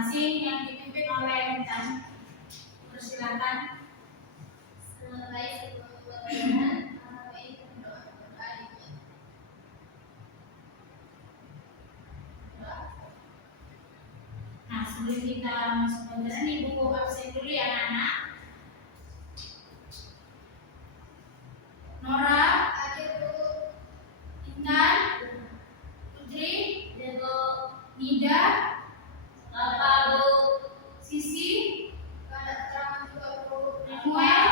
masing-masing yang dipimpin oleh Intan. Persilakan. Nah, sebelum kita masuk pelajaran, Ibu absen dulu ya anak-anak. Nora, Intan, Putri, Nida, Sisi, Samuel.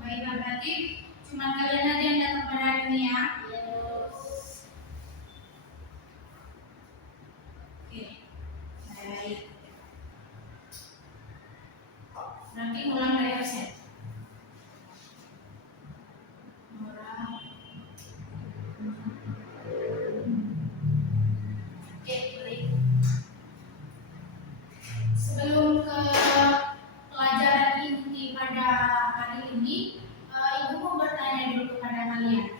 Baiklah, berarti cuma kalian aja yang datang pada hari ini ya. Oke, baik. Nanti ulang dari absen. Sebelum ke pelajaran inti pada hari ini, Ibu mau bertanya dulu kepada kalian.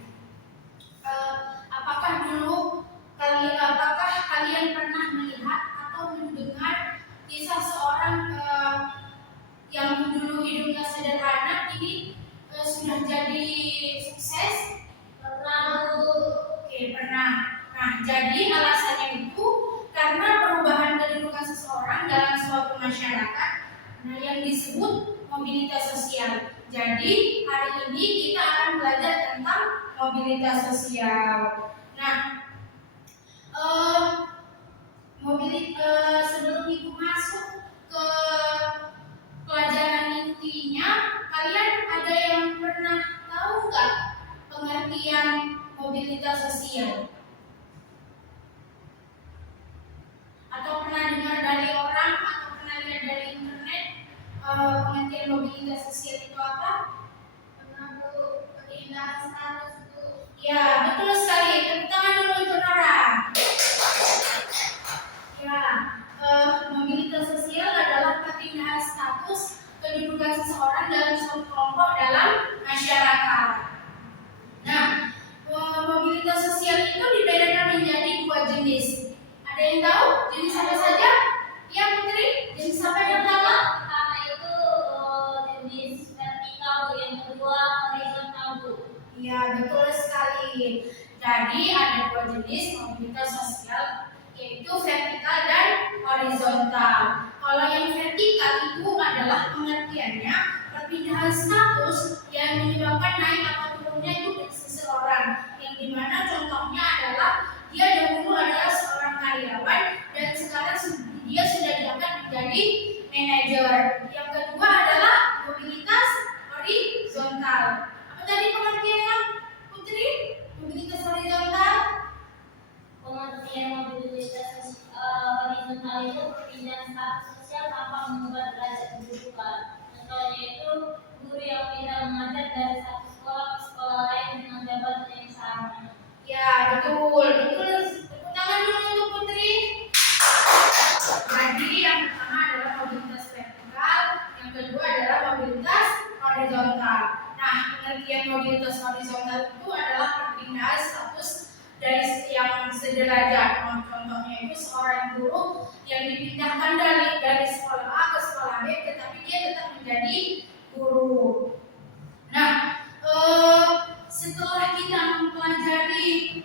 Apakah kalian pernah melihat atau mendengar kisah seorang yang dulu hidupnya sederhana ini sudah jadi sukses? Oke, pernah. Nah, jadi alasannya itu karena perubahan kedudukan seseorang dalam suatu masyarakat, yang disebut mobilitas sosial. Jadi hari ini kita akan belajar tentang mobilitas sosial. Nah, sebelum Ibu masuk ke pelajaran intinya, kalian ada yang pernah tahu nggak pengertian mobilitas sosial? Atau pernah dengar dari orang atau pernah lihat dari internet pengertian mobilitas sosial itu apa? Pernah Bu, perpindahan status Bu. Ya, betul sekali. Tepuk tangan dulu untuk Nora. Ya, mobilitas sosial adalah perpindahan status kedudukan seseorang dalam suatu kelompok dalam masyarakat. Nah, mobilitas sosial itu dibedakan menjadi dua jenis. Ada yang tahu jenis apa saja? Ya Putri, jenis apa yang pertama? Pertama itu jenis vertikal, yang kedua horizontal Bu. Ya, betul sekali. Jadi ada dua jenis mobilitas sosial, yaitu vertikal dan horizontal. Kalau yang vertikal itu adalah pengertiannya perpindahan status yang menyebabkan naik atau turunnya itu seseorang, yang dimana contohnya adalah dia dahulu adalah seorang karyawan dan sekarang dia sudah diangkat menjadi manajer. Yang kedua adalah mobilitas horizontal. Apa tadi pengertiannya, Putri? Mobilitas horizontal? Pengertian mobilitas horizontal itu perpindahan status sosial tanpa mengubah derajat kedudukan. Contohnya itu guru yang pindah mengajar dari satu sekolah ke sekolah lain dengan jabatan yang sama. Ya, betul. Tepuk tangan dulu untuk Putri. Jadi yang pertama adalah mobilitas vertikal, yang kedua adalah mobilitas horizontal. Nah, pengertian mobilitas horizontal itu adalah perpindahan status dari yang sederajat. Contohnya itu seorang guru yang dipindahkan dari sekolah A ke sekolah B, tetapi dia tetap menjadi guru. Nah, setelah kita mempelajari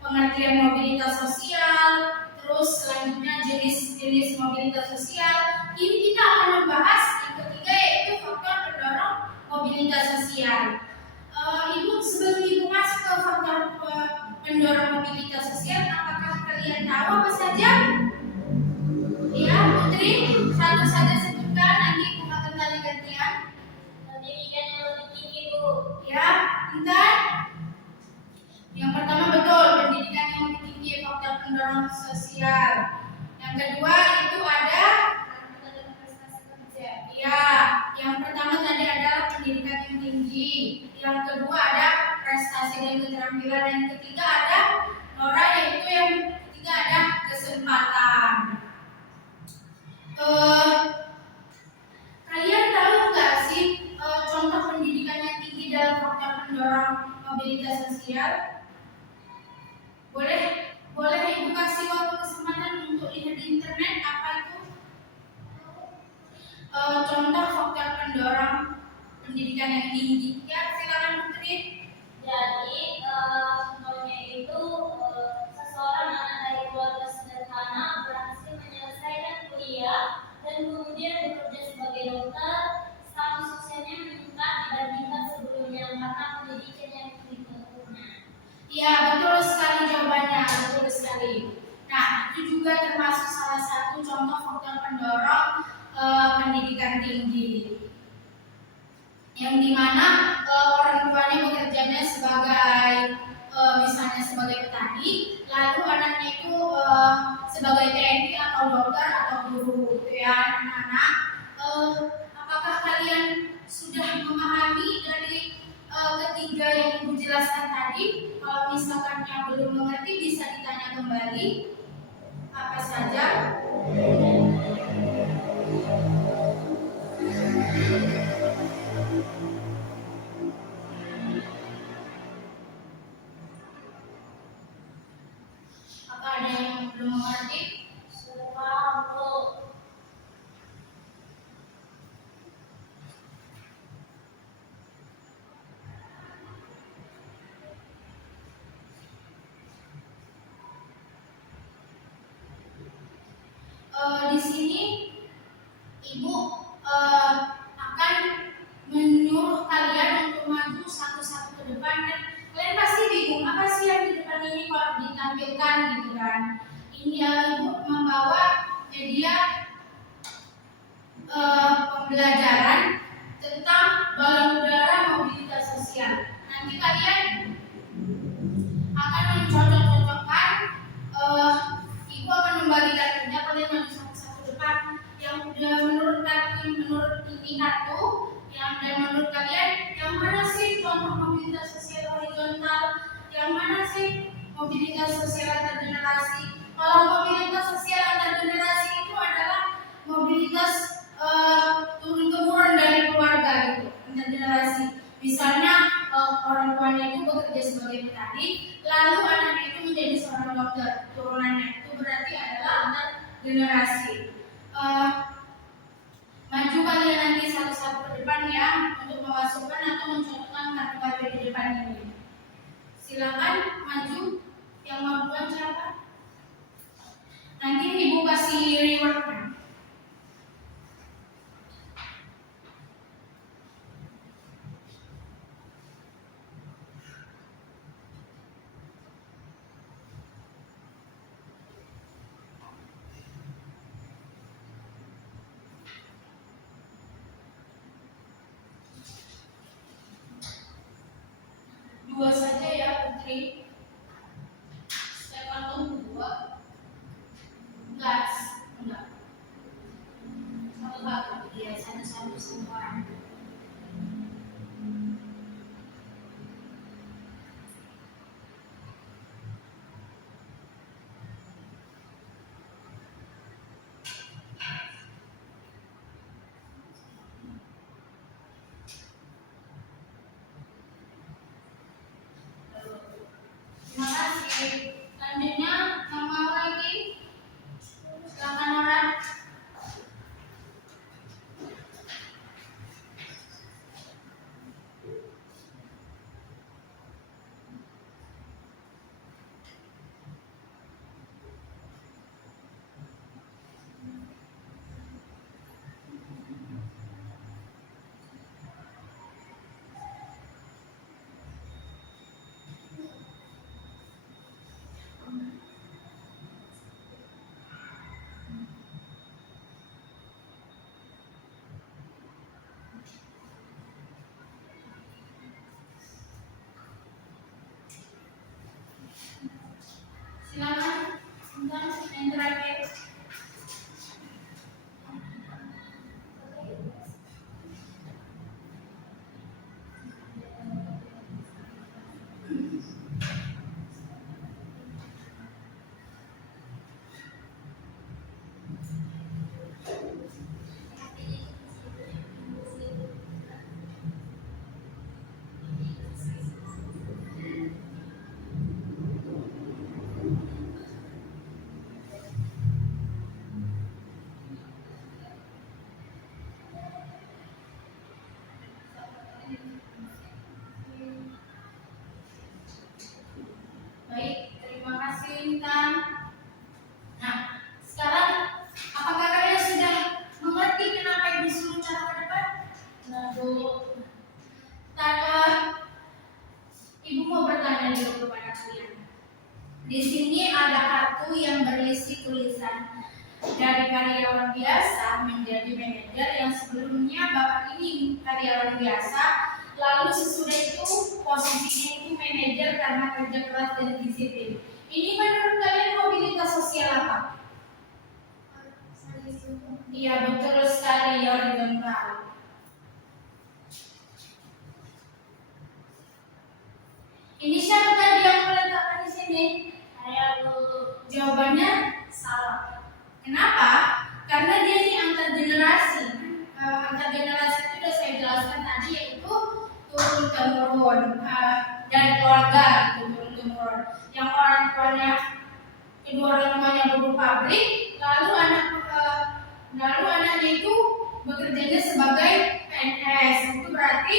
pengertian mobilitas sosial, terus selanjutnya jenis-jenis mobilitas sosial, ini kita akan membahas yang ketiga, yaitu faktor pendorong mobilitas sosial. Sebelum Ibu masuk ke faktor pendorong mobilitas sosial, apakah kalian tahu apa saja? Ya, Putri, satu saja sebutkan, nanti Ibu akan tali gantian. Pendidikan yang lebih tinggi Bu. Ya, Intan. Yang pertama betul, pendidikan yang lebih tinggi, faktor pendorong sosial. Yang kedua itu ada prestasi kerja. Ya, yang pertama tadi adalah pendidikan yang tinggi. Yang kedua ada prestasi dan keterampilan. Dan yang ketiga ada Nora, yaitu yang ketiga ada kesempatan. Kalian tahu nggak sih contoh pendidikan yang tinggi dalam faktor pendorong mobilitas sosial? Boleh Ibu kasih waktu kesempatan untuk lihat di pendidikan yang tinggi. Ya, silakan Putri. Jadi contohnya itu seseorang anak dari keluarga sederhana berhasil menyelesaikan kuliah dan kemudian bekerja sebagai dokter. Status sosialnya meningkat dibandingkan sebelumnya karena pendidikan yang ditempuhnya. Iya, betul sekali jawabannya, betul sekali. Nah, itu juga termasuk salah satu contoh faktor pendorong pendidikan tinggi, yang dimana orang tuanya bekerjanya sebagai misalnya sebagai petani, lalu anaknya itu sebagai TNI atau dokter atau guru, gitu ya anak-anak. Apakah kalian sudah memahami dari ketiga yang Ibu jelaskan tadi? Kalau misalkan yang belum mengerti bisa ditanya kembali apa saja. Apa ada yang belum mengerti? Sudah paham, Bu. Di sini Ibu akan menyuruh kalian untuk maju satu-satu ke depan, dan kalian pasti bingung apa sih yang di depan ini kalau ditampilkan gitu kan. Ini Ibu membawa media pembelajaran tentang balon udara mobilitas sosial. Nanti kalian akan mencocok-cocokkan, Ibu akan membagikan kerja, kalian maju satu-satu depan. Yang menurut ini kartu, dan menurut kalian yang mana sih contoh mobilitas sosial horizontal, yang mana sih mobilitas sosial antar generasi? Kalau mobilitas sosial antar generasi itu adalah mobilitas turun temurun dari keluarga gitu, antar generasi. Misalnya orang tuanya itu bekerja sebagai petani, lalu anaknya itu menjadi seorang dokter, turunannya itu berarti adalah antar generasi. Maju kalian nanti satu-satu ke depan ya, untuk memasukkan atau mencocokkan kartu-kartu di depan ini. Silakan maju. Yang mau duluan siapa? Nanti Ibu kasih rewardnya. Dua saja ya Putri. Saya tunggu dua. Enggak. Satu ya, satu orang. Terima kasih. Selanjutnya yang mau lagi? Silakan orang. Silakan. Yang terakhir. dari karyawan biasa menjadi manajer yang sebelumnya Bapak ini karyawan biasa, lalu sesudah itu posisinya itu manajer karena kerja keras dan disiplin. Ini menurut kalian mobilitas sosial apa? Iya, betul sekali, horizontal. Ini siapa tadi yang meletakkan di sini? Saya dulu. Jawabannya salah. Kenapa? Karena dia ini antar generasi. Antar generasi itu sudah saya jelaskan tadi, yaitu turun temurun dari keluarga, itu turun temurun. Yang orang tuanya, kedua orang tuanya berpabrik, lalu anaknya itu bekerjanya sebagai PNS. Itu berarti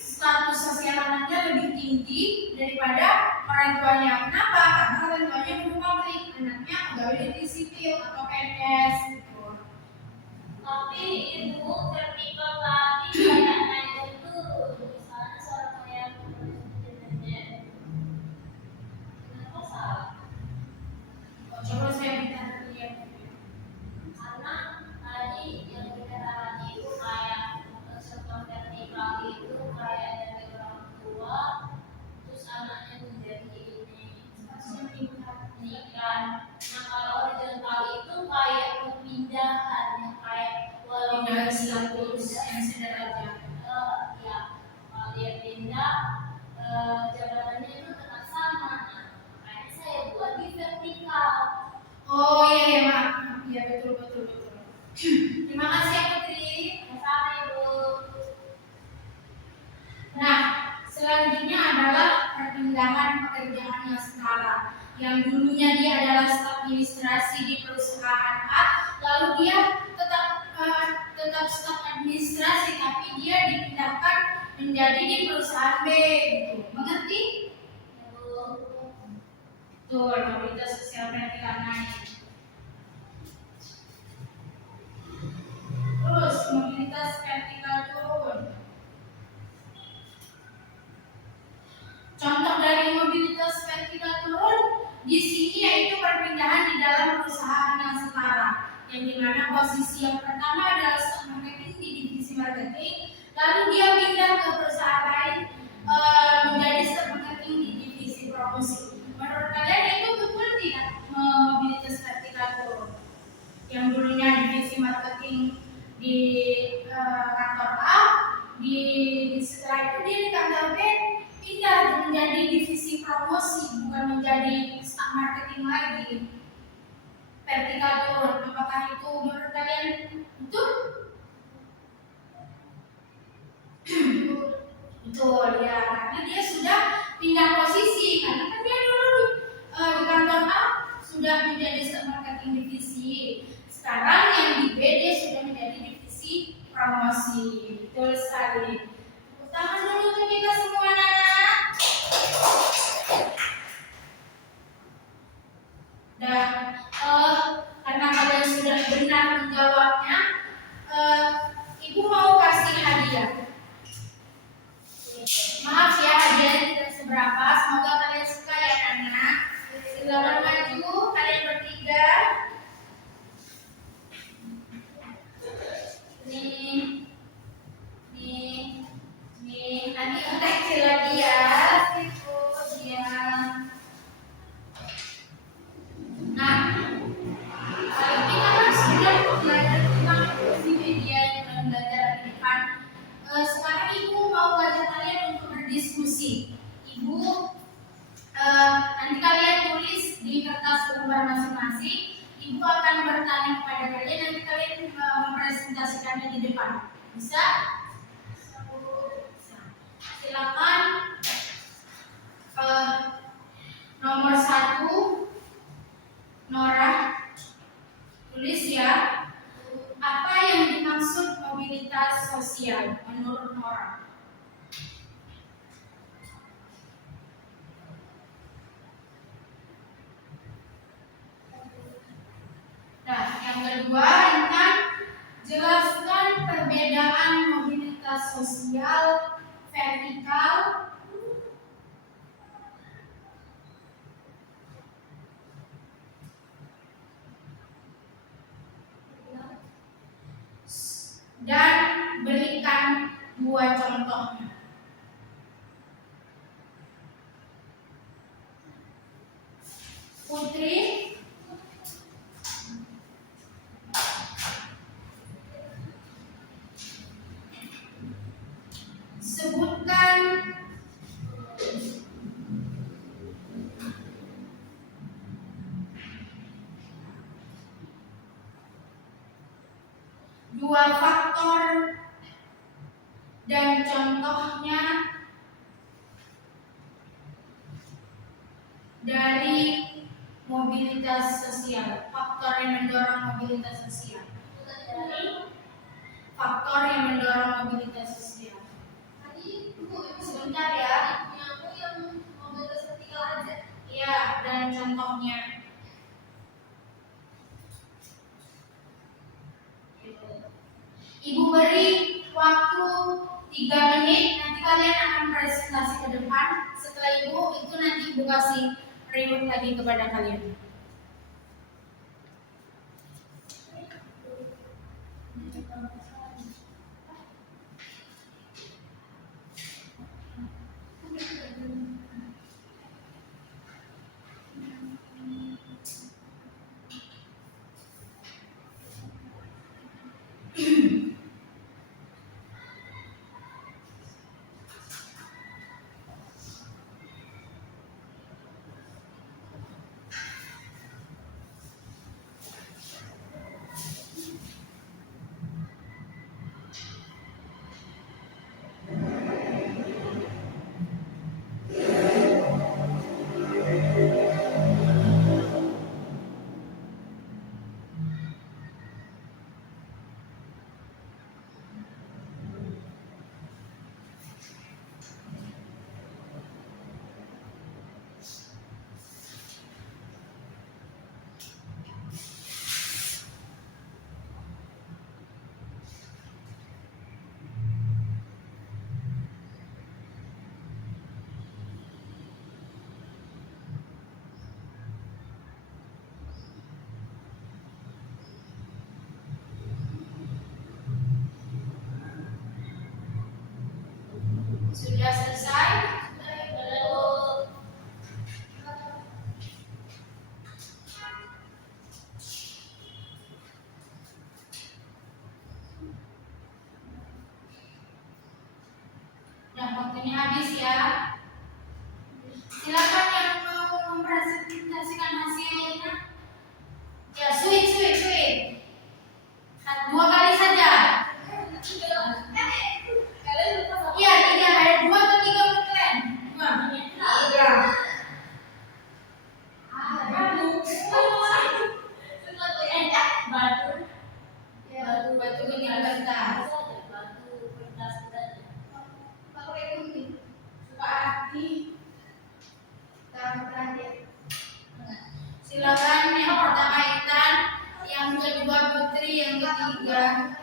status sosial anaknya lebih tinggi daripada orang tuanya. Kenapa? Karena orang tuanya berpabrik, anaknya pegawai negeri sipil atau PNS. Gitu. Tapi itu ketika tadi kayaknya itu misalnya seorang yang sebenarnya kenapa salah? Coba saya minta lihat. Karena tadi yang kita tadi itu kayak serta vertikal itu kayak dari orang tua terus anaknya menjadi ini menikah. Nah kalau horizontal itu kayak perpindahan yang kayak Pindahan status yang sederajat. ya kalau dia pindah jabatannya itu tetap sama. Nah, makanya saya buat di vertikal. Oh iya, maaf. Iya, betul. Terima kasih ya Putri. Sama Ibu. Nah, selanjutnya adalah perpindahan pekerjaan yang setara. Yang dulunya dia adalah staf administrasi di perusahaan A, lalu dia tetap staf administrasi, tapi dia dipindahkan menjadi di perusahaan B, gitu. Mengerti? Betul, mobilitas sosial vertikal naik. Terus mobilitas vertikal turun. Contoh dari mobilitas vertikal turun di sini yaitu perpindahan di dalam perusahaan yang setara, yang dimana posisi yang pertama adalah staf marketing di divisi marketing, lalu dia pindah ke perusahaan lain menjadi staf marketing di divisi promosi. Menurut kalian itu betul tidak mobilitas vertikal turun? Yang dulunya divisi marketing di kantor A, setelah itu dia di kantor B pindah menjadi divisi promosi, bukan menjadi staf marketing lagi. Vertikal turun, apakah itu menurut kalian betul? Betul ya, karena dia sudah pindah posisi, karena kan dia dulu di kantor A sudah menjadi staf marketing divisi. Sekarang yang di B dia sudah menjadi divisi promosi. Betul sekali. Tepuk tangan dulu untuk kita semua anak-anak. Dan karena kalian sudah benar menjawabnya, Ibu mau kasih hadiah. Maaf ya, hadiahnya tidak seberapa. Semoga kalian suka ya anak-anak. Silakan maju kalian bertiga. Nih, nanti kita kecil lagi ya. Ikut ya. Nah, kita kan sudah belajar tentang media yang belajar di depan. Sekarang Ibu mau ngajak kalian untuk berdiskusi. Ibu nanti kalian tulis di kertas lembar masing-masing. Ibu akan bertanya kepada kalian, nanti kalian mempresentasikannya di depan. Bisa? Silakan. Nomor 1, Nora, tulis ya. Apa yang dimaksud mobilitas sosial menurut Nora? Nah, yang kedua, Intan, jelaskan perbedaan mobilitas sosial vertikal dua contohnya. Putri, sebutkan dua faktor dan contohnya dari mobilitas sosial. Faktor yang mendorong mobilitas sosial. Faktor yang mendorong mobilitas sosial. Sebentar ya. Yang mobilitas vertikal aja. Iya, dan contohnya. Ibu beri waktu 3 menit, nanti kalian akan presentasi ke depan. Setelah ibu itu nanti ibu kasih reward lagi kepada kalian. Sudah selesai? Belum. Nah, waktunya habis ya. Silakan yang mau mempresentasikan hasilnya. Ya, sweet. Nah, 2 kali saja. Iya, 3. Ada 2 atau 3 menurut kalian? 2. 3. Batu tinggal kertas. Silakan yang pertama Intan, yang kedua Putri, yang ketiga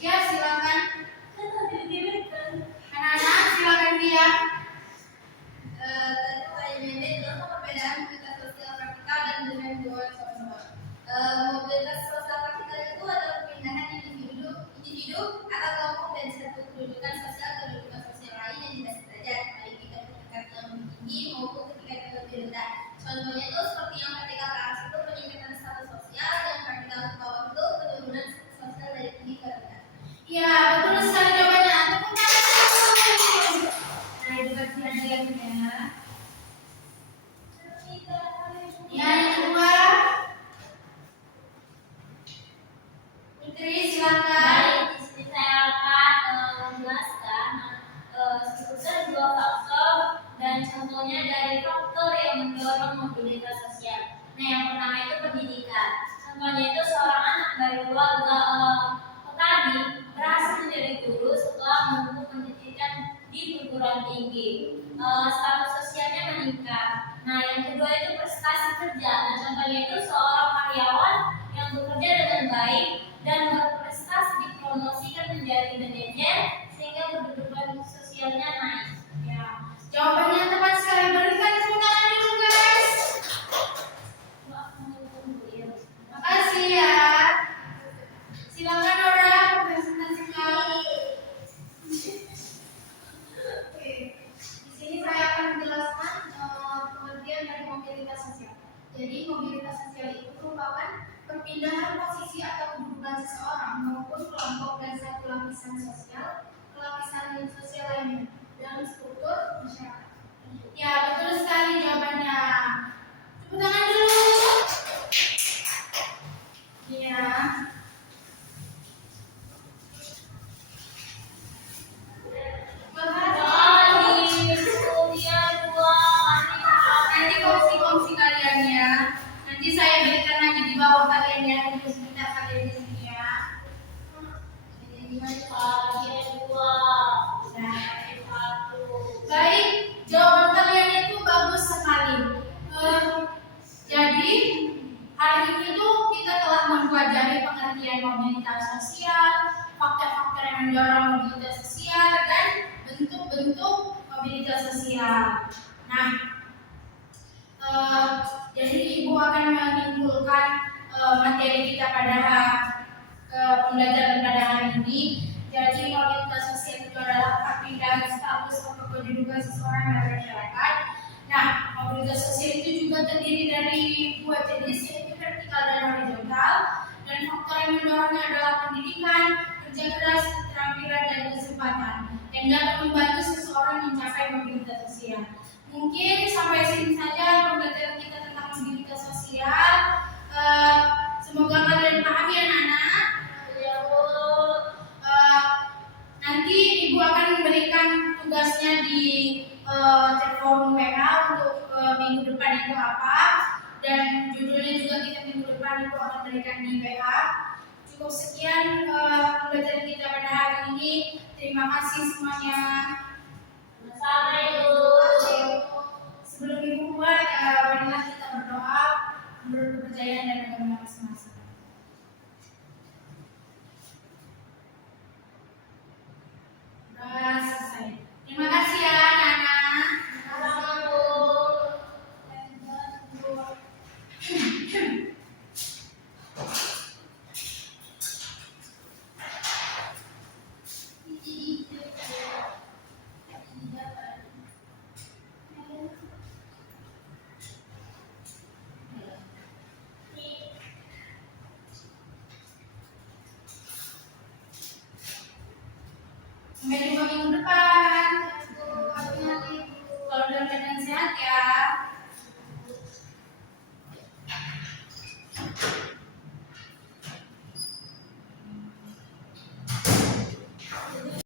ya, silakan. Anak-anak silakan dia. Perbedaan mobilitas sosial vertikal dan dengan dua contoh. Mobilitas sosial vertikal itu adalah perpindahan individu atau kelompok dari satu kedudukan sosial lain yang tidak sederajat, baik di tingkat yang lebih tinggi maupun ketika yang lebih rendah. Contohnya itu seperti yang vertikal ke atas itu peningkatan status sosial, dan vertikal ke bawah itu penurunan sosial dari tinggi ke rendah. Ya, betul sekali jawabannya. Tepuk tangan. Nah, itu kasih hadiahnya. Yang kedua, Putri silakan. Baik, di sini saya akan menjelaskan sebutkan dua faktor dan contohnya dari faktor yang mendorong mobilitas sosial. Nah, yang pertama itu pendidikan. Contohnya itu seorang anak dari keluarga petani berhasil menjadi guru setelah menempuh pendidikan di perguruan tinggi. Status sosialnya meningkat. Nah, yang kedua itu prestasi kerja. Nah, contohnya itu seorang karyawan yang bekerja dengan baik dan berprestasi dipromosikan menjadi manajer sehingga kedudukan sosialnya naik. Ya, jawabannya tepat sekali. Berikan tepuk tangan dulu, guys. Maaf, menunggu ya. Makasih. Tepuk tangan dulu. Ya. Nanti kongsi-kongsi kalian ya. Nanti saya berikan lagi di bawah kalian ya, di sekitar kalian di sini ya. Baik, jawaban kalian itu bagus sekali. Jadi hari ini tuh kita telah mempelajari pengertian mobilitas sosial, faktor-faktor yang mendorong mobilitas sosial, dan bentuk-bentuk mobilitas sosial. Nah, jadi Ibu akan menyimpulkan materi kita pada pembelajaran pada hari ini. Jadi mobilitas sosial itu adalah perpindahan status atau kedudukan seseorang dalam masyarakat. Nah, mobilitas sosial itu juga terdiri dari dua jenis, yaitu vertikal dan horizontal. Dan faktor yang mendorongnya adalah pendidikan, kerja keras, keterampilan, dan kesempatan yang dapat membantu seseorang mencapai mobilitas sosial. Mungkin sampai sini saja pembelajaran kita tentang mobilitas sosial. Semoga kalian paham ya anak-anak. Nanti Ibu akan memberikan tugasnya di forum WA untuk minggu depan itu apa, dan judulnya juga kita minggu depan Ibu akan berikan di WA. Cukup sekian pembelajaran kita pada hari ini. Terima kasih semuanya. Sebelum Ibu buat, marilah kita berdoa menurut kepercayaan dan agama masing-masing. Udah selesai. Terima kasih ya anak-anak. Sampai jumpa minggu depan.